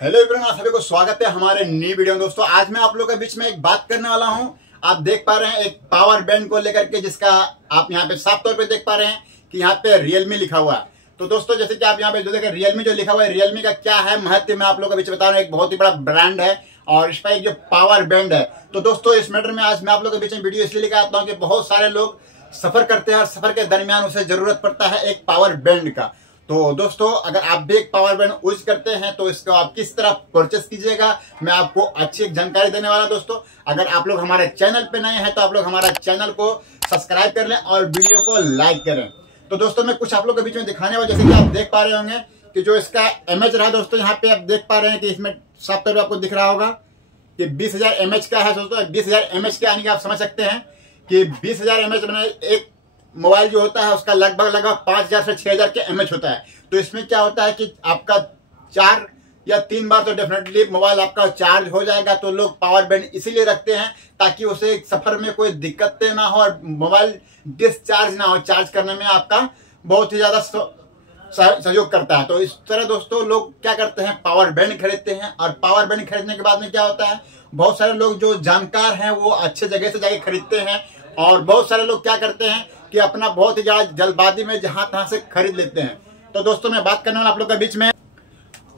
Hello everyone, आप सभी को स्वागत है हमारे नई वीडियो में। दोस्तों आज मैं आप लोगों के बीच में एक बात करने वाला हूं। आप देख पा रहे हैं एक पावर बैंक को लेकर के, जिसका आप यहां पे साफ तौर पे देख पा रहे हैं कि यहां पे रियलमी लिखा हुआ है। तो दोस्तों जैसे कि आप यहां पे जो देखें रियलमी जो लिखा हुआ है, रियलमी का क्या है महत्व मैं आप लोगों के बीच बता रहा हूँ। एक बहुत ही बड़ा ब्रांड है और इसका एक जो पावर बैंड है। तो दोस्तों इस मैटर में आज मैं आप लोगों के बीच में वीडियो इसलिए लेकर आता हूँ कि बहुत सारे लोग सफर करते हैं और सफर के दरमियान उसे जरूरत पड़ता है एक पावर बैंड का। तो दोस्तों अगर आप भी एक पावर बैंड यूज करते हैं तो इसको आप किस तरह परचेस कीजिएगा, मैं आपको अच्छी जानकारी देने वाला। दोस्तों अगर आप लोग हमारे चैनल पे नए हैं तो आप लोग हमारा चैनल को सब्सक्राइब कर लें और वीडियो को लाइक करें। तो दोस्तों मैं कुछ आप लोग के बीच में दिखाने वाला, जैसे कि आप देख पा रहे होंगे कि जो इसका एमएच रहा दोस्तों, यहाँ पे आप देख पा रहे हैं कि इसमें साफ तौर पर आपको दिख रहा होगा कि 20,000 एमएच का है। दोस्तों 20,000 एमएच का यानी कि आप समझ सकते हैं कि 20,000 एमएच में एक मोबाइल जो होता है उसका लगभग 5,000 से 6,000 के एमएच होता है। तो इसमें क्या होता है कि आपका 4 या 3 बार तो डेफिनेटली मोबाइल आपका चार्ज हो जाएगा। तो लोग पावर बैंक इसीलिए रखते हैं ताकि उसे सफर में कोई दिक्कतें ना हो और मोबाइल डिस्चार्ज ना हो। चार्ज करने में आपका बहुत ही ज्यादा सहयोग करता है। तो इस तरह दोस्तों लोग क्या करते हैं, पावर बैंक खरीदते हैं। और पावर बैंक खरीदने के बाद में क्या होता है, बहुत सारे लोग जो जानकार हैं वो अच्छे जगह से जाके खरीदते हैं। और बहुत सारे लोग क्या करते हैं कि अपना बहुत ही ज्यादा जल्दबाजी में जहां तहां से खरीद लेते हैं। तो दोस्तों मैं बात करने वाला आप लोग के बीच में,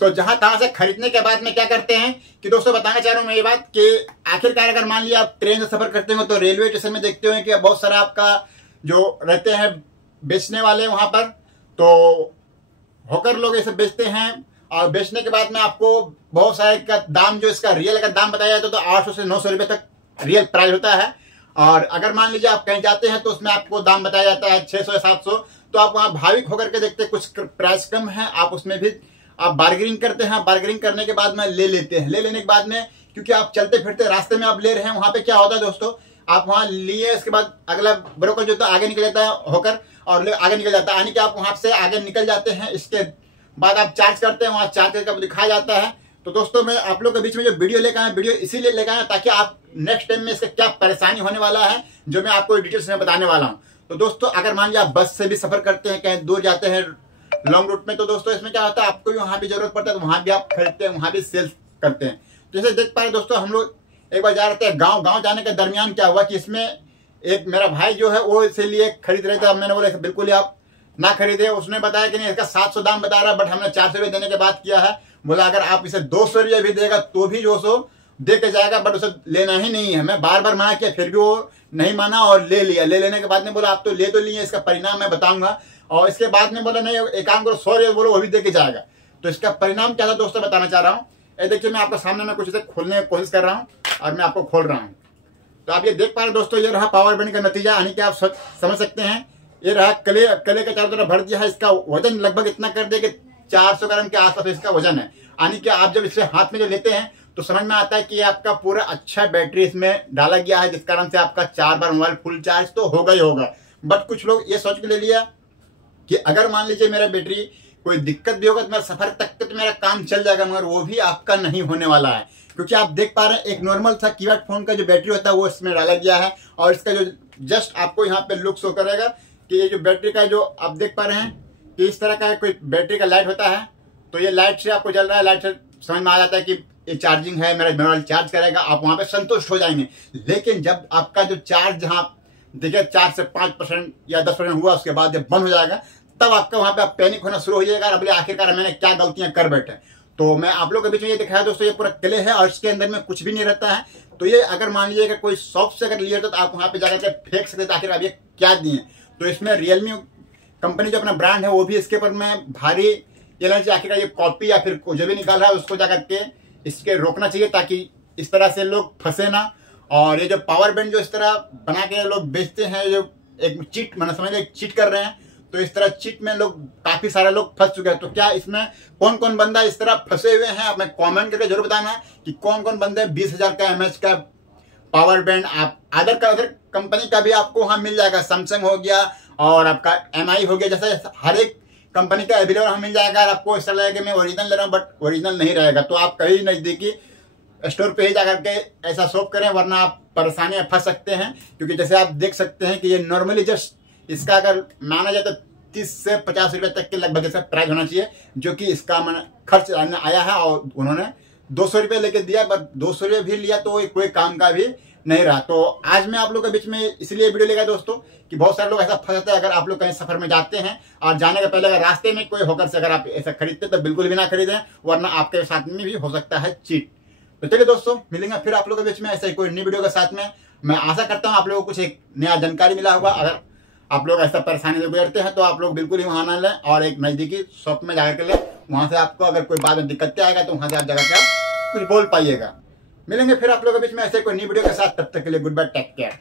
तो जहां तहां से खरीदने के बाद में क्या करते हैं कि दोस्तों बताना चाह रहा हूं मैं ये बात कि आखिरकार अगर मान लिया आप ट्रेन से सफर करते हो तो रेलवे स्टेशन में देखते हो कि बहुत सारा आपका जो रहते हैं बेचने वाले वहां पर, तो होकर लोग ऐसे बेचते हैं। और बेचने के बाद में आपको बहुत सारे का दाम, जो इसका रियल का दाम बताया जाता है तो 800 से 900 रुपए तक रियल प्राइस होता है। और अगर मान लीजिए आप कहीं जाते हैं तो उसमें आपको दाम बताया जाता है 600 या 700। तो आप वहां भाविक होकर के देखते हैं कुछ प्राइस कम है, आप उसमें भी आप बार्गेनिंग करते हैं। बार्गेनिंग करने के बाद में ले लेते हैं। ले लेने के बाद में क्योंकि आप चलते फिरते रास्ते में आप ले रहे हैं, वहां पे क्या होता है दोस्तों, आप वहां लिए उसके बाद अगला ब्रोकर जो होता है आगे निकल जाता है होकर और आगे निकल जाता है, यानी कि आप वहां से आगे निकल जाते हैं। इसके बाद आप चार्ज करते हैं, वहां चार्ज करके दिखाया जाता है। तो दोस्तों मैं आप लोग के बीच में जो वीडियो लेकर आया, वीडियो इसीलिए लेकर आया ताकि आप नेक्स्ट टाइम में इसका क्या परेशानी होने वाला है जो मैं आपको डिटेल्स में बताने वाला हूं। तो दोस्तों अगर मान लिया आप बस से भी सफर करते हैं, कहीं दूर जाते हैं लॉन्ग रूट में, तो दोस्तों इसमें क्या होता है आपको भी वहां भी जरूरत पड़ता है तो वहां भी आप खरीदते हैं, वहां भी सेल्स करते हैं। जैसे देख पा रहे दोस्तों, हम लोग एक बार जा रहे थे गाँव जाने के दरमियान क्या हुआ कि इसमें एक मेरा भाई जो है वो इसीलिए खरीद रहे थे। मैंने बोला बिल्कुल ही आप ना खरीदे। उसने बताया कि नहीं इसका 700 दाम बता रहा है, बट हमने 400 रुपये देने के बाद किया है। बोला अगर आप इसे 200 रुपये भी देगा तो भी 200 दे के जाएगा, बट उसे लेना ही नहीं है। मैं बार बार मना किया फिर भी वो नहीं माना और ले लिया। ले लेने के बाद में बोला आप तो ले तो लिए, इसका परिणाम मैं बताऊंगा। और इसके बाद में बोला नहीं एक काम करो 100 रुपये बोलो वो भी दे के जाएगा। तो इसका परिणाम क्या था दोस्तों बताना चाह रहा हूँ। ये देखिए मैं आपके सामने में कुछ इसे खोलने की कोशिश कर रहा हूँ और मैं आपको खोल रहा हूँ। तो आप ये देख पा रहे दोस्तों, ये रहा पावर बैंक का नतीजा, यानी कि आप समझ सकते हैं। ये रहा कले के चारों तरफ भर दिया है। इसका वजन लगभग इतना कर दिया कि 400 ग्राम के आसपास इसका वजन है। यानी कि आप जब इसे हाथ में जो लेते हैं तो समझ में आता है कि आपका पूरा अच्छा बैटरी इसमें डाला गया है, जिस कारण से आपका 4 बार मोबाइल फुल चार्ज तो होगा ही होगा। बट कुछ लोग ये सोच के ले लिया कि अगर मान लीजिए मेरा बैटरी कोई दिक्कत भी होगा तो मेरा सफर तक तो मेरा काम चल जाएगा, मगर वो भी आपका नहीं होने वाला है। क्योंकि आप देख पा रहे हैं एक नॉर्मल सा कीपैड फोन का जो बैटरी होता है वो इसमें डाला गया है। और इसका जो जस्ट आपको यहाँ पे लुक शो करेगा कि ये जो बैटरी का जो आप देख पा रहे हैं कि इस तरह का कोई बैटरी का लाइट होता है। तो ये लाइट से आपको जल रहा है, लाइट से समझ में आ जाता है कि ये चार्जिंग है, मेरा मोबाइल चार्ज करेगा, आप वहां पे संतुष्ट हो जाएंगे। लेकिन जब आपका जो चार्ज जहां देखिए 4 से 5% या 10% हुआ, उसके बाद जब बंद हो जाएगा तब आपका वहां पे आप पैनिक होना शुरू हो जाएगा। अब आखिरकार मैंने क्या गलतियां कर बैठे। तो मैं आप लोगों के बीच में ये दिखाया दोस्तों, ये पूरा क्ले है और इसके अंदर में कुछ भी नहीं रहता है। तो ये अगर मान लीजिए कोई शॉप से अगर लिए तो आप वहां पे जाकर के फेंक सकते आखिर आप ये क्या दिए। तो इसमें रियलमी कंपनी जो अपना ब्रांड है वो भी इसके ऊपर में भारी ये नहीं चाहिए आखिरकार ये कॉपी या फिर जो भी निकाल रहा है उसको जाकर के इसके रोकना चाहिए ताकि इस तरह से लोग फंसे ना। और ये जो पावर बैंक जो इस तरह बना के लोग बेचते हैं, जो एक चीट मैंने समझ एक चीट कर रहे हैं, तो इस तरह चीट में लोग काफी सारे लोग फंस चुके हैं। तो क्या इसमें कौन कौन बंदा इस तरह फंसे हुए हैं, हमें कमेंट करके जरूर बताना कि कौन कौन बंदे 20,000 का एमएच का पावर बैंड आप अदर कंपनी का भी आपको वहां मिल जाएगा। सैमसंग हो गया और आपका एमआई हो गया, जैसे हर एक कंपनी का अवेलेबल हमें मिल जाएगा। और आपको ऐसा लगेगा कि मैं ओरिजिनल ले रहा हूँ बट ओरिजिनल नहीं रहेगा, तो आप कहीं नजदीकी स्टोर पे ही जाकर के ऐसा शॉप करें, वरना आप परेशानी में फंस सकते हैं। क्योंकि जैसे आप देख सकते हैं कि ये नॉर्मली जस्ट इसका अगर माना जाए तो 21 से 50 रुपए तक के लगभग इसका प्राइस होना चाहिए, जो कि इसका खर्च आया है। और उन्होंने 200 रुपये लेके दिया, पर 200 रुपये भी लिया तो कोई काम का भी नहीं रहा। तो आज मैं आप लोगों के बीच में इसलिए वीडियो लेगा दोस्तों कि बहुत सारे लोग ऐसा फंस जाते हैं। अगर आप लोग कहीं सफर में जाते हैं और जाने के पहले अगर रास्ते में कोई होकर से अगर आप ऐसा खरीदते तो बिल्कुल भी ना खरीदें, वरना आपके साथ में भी हो सकता है चीट। तो चलिए दोस्तों, मिलेंगे फिर आप लोगों के बीच में ऐसे कोई नई वीडियो के साथ में। मैं आशा करता हूँ आप लोगों को कुछ एक नया जानकारी मिला होगा। अगर आप लोग ऐसा परेशानी से गुजरते हैं तो आप लोग बिल्कुल ही वहां ना लें और एक नजदीकी शॉप में जाकर के लें। वहां से आपको अगर कोई बाद में दिक्कतें आएगा तो वहां से आप जाकर के कुछ बोल पाइएगा। मिलेंगे फिर आप लोगों के बीच में ऐसे कोई नई वीडियो के साथ। तब तक के लिए गुड बाय, टेक केयर।